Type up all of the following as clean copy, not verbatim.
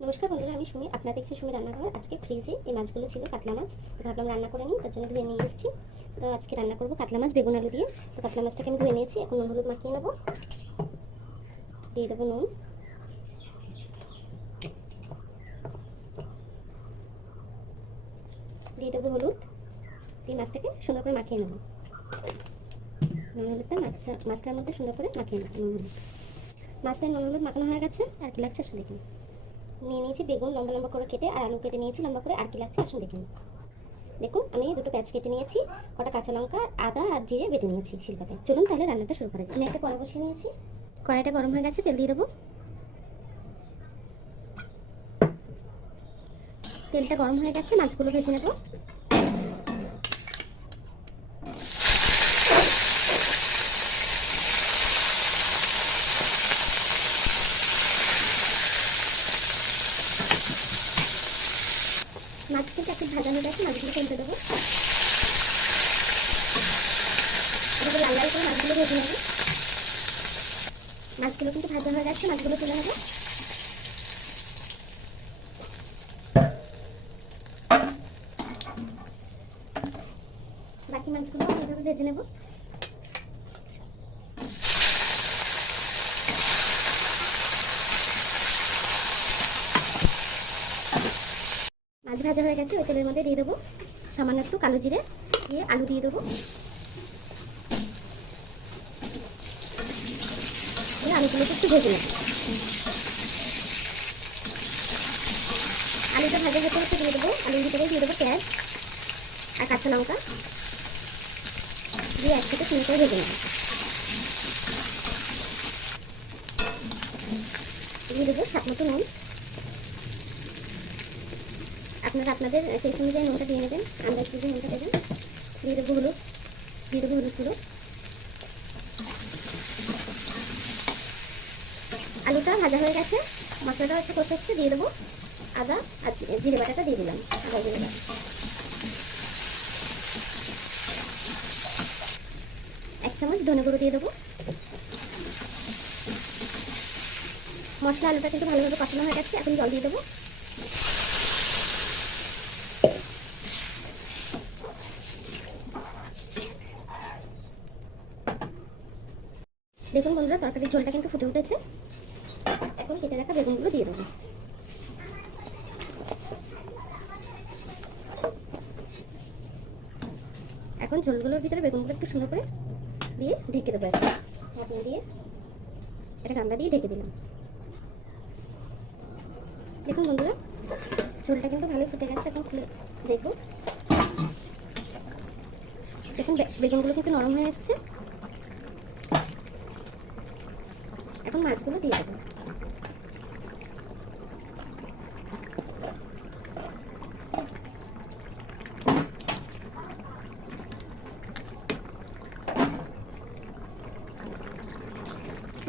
নমস্কার বন্ধুরা, আমি সুমি। আপনারা দেখছেন সুমি রান্নাঘর। আজকে ফ্রিজে এই মাছগুলো ছিল, কাতলা মাছ। তো ভাবলাম রান্না করে নিই, তার জন্য ধুয়ে নিয়ে এসেছি। তো আজকে রান্না করবো কাতলা মাছ বেগুন আলু দিয়ে। তো কাতলা মাছটাকে আমি ধুয়ে নিয়েছি, এখন নুন হলুদ মাখিয়ে নেবো। দিয়ে দেবো নুন, দিয়ে দেবো হলুদ, দিয়ে মাছটাকে সুন্দর করে মাখিয়ে নেবো। নুন হলুদটা মাছটার মধ্যে সুন্দর করে মাখিয়ে নেবো। মাছটা নুন হলুদ মাখানো হয়ে গেছে। আর কি লাগছে আসুন দেখুন। নিয়ে নিয়েছি বেগুন লম্বা লম্বা করে কেটে, আর আলু কেটে নিয়েছি লম্বা করে। আর কি লাগছে আসুন দেখুন। দেখুন, আমি দুটো পেঁয়াজ কেটে নিয়েছি, কটা কাঁচা লঙ্কা, আদা আর জিরে বেটে নিয়েছি শিলপাটায়। চলুন তাহলে রান্নাটা শুরু করা যাক। আমি একটা কড়াই বসিয়ে নিয়েছি, কড়াইটা গরম হয়ে গেছে, তেল দিয়ে দেবো। তেলটা গরম হয়ে গেছে, মাছগুলো ভেজে নেব। মাছ কিন্তু একটু ভাজা হয়ে গেছে, মাছগুলো তুলতে দেবো। এরপর লাল লাল করে মাছগুলো ভেজে নেব। মাছগুলো কিন্তু ভাজা হয়ে গেছে, মাছগুলো তুলে নেবো। বাকি মাছগুলো এইভাবে ভেজে নেব। মাছ ভাজা হয়ে গেছে, ওই তেলের মধ্যে দিয়ে দেবো সামান্য একটু কালো জিরে, দিয়ে আলু দিয়ে দেবো। আলুগুলোকে একটু ভেজে নেব। আলুটা ভাজা হতে হতে দিয়ে দেবো, আলুর ভিতরে দিয়ে দেবো পেঁয়াজ আর কাঁচা লঙ্কা, দিয়ে একসাথে সুন্দর করে ভেজে নেব। দিয়ে দেবো স্বাদ মতো নুন। আপনারা আপনাদের টেস্ট অনুযায়ী নুনটা দিয়ে নেবেন, আন্দাজ বুঝে নুনটা দেবেন। দিয়ে দেবো হলুদ, দিয়ে দেবো হলুদ গুঁড়ো। আলুটা ভাজা হয়ে গেছে, মশলাটা একটু কষে এসছে, দিয়ে দেবো আদা আর জিরে বাটাটা দিয়ে দিলাম। আদা জিরে বাটা, এক চামচ ধনে গুঁড়ো দিয়ে দেবো। মশলা আলুটা কিন্তু ভালোভাবে কষানো হয়ে গেছে, এখন জল দিয়ে দেবো। দেখুন বন্ধুরা, তরকারির ঝোলটা কিন্তু ফুটে উঠেছে। এখন কেটে রাখা বেগুনগুলো দিয়ে দেবো। এখন ঝোলগুলোর ভিতরে বেগুনগুলো একটু সুন্দর করে দিয়ে ঢেকে দেবো। এখন ঢাকনা দিয়ে, এটা গামলা দিয়ে ঢেকে দিলাম। দেখুন বন্ধুরা, ঝোলটা কিন্তু ভালোই ফুটে গেছে। এখন খুলে দেখবো। দেখুন বেগুনগুলো কিন্তু নরম হয়ে এসছে। এখন মাছগুলো দিয়ে দেবো।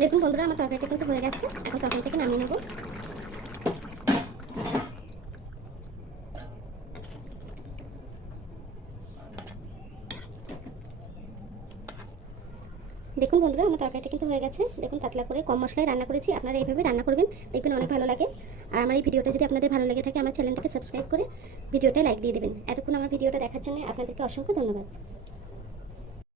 দেখুন বন্ধুরা, আমার তরকারিটা কিন্তু হয়ে গেছে। এখন তরকারিটাকে নামিয়ে নেব। দেখুন বন্ধুরা, আমার তরকারিটা কিন্তু হয়ে গেছে। দেখুন, পাতলা করে কম মশলায় রান্না করেছি। আপনারা এইভাবে রান্না করবেন, দেখবেন অনেক ভালো লাগে। আর আমার এই ভিডিওটা যদি আপনাদের ভালো লেগে থাকে, আমার চ্যানেলটাকে সাবস্ক্রাইব করে ভিডিওটা লাইক দিয়ে দেবেন। এতক্ষণ আমার ভিডিওটা দেখার জন্য আপনাদেরকে অসংখ্য ধন্যবাদ।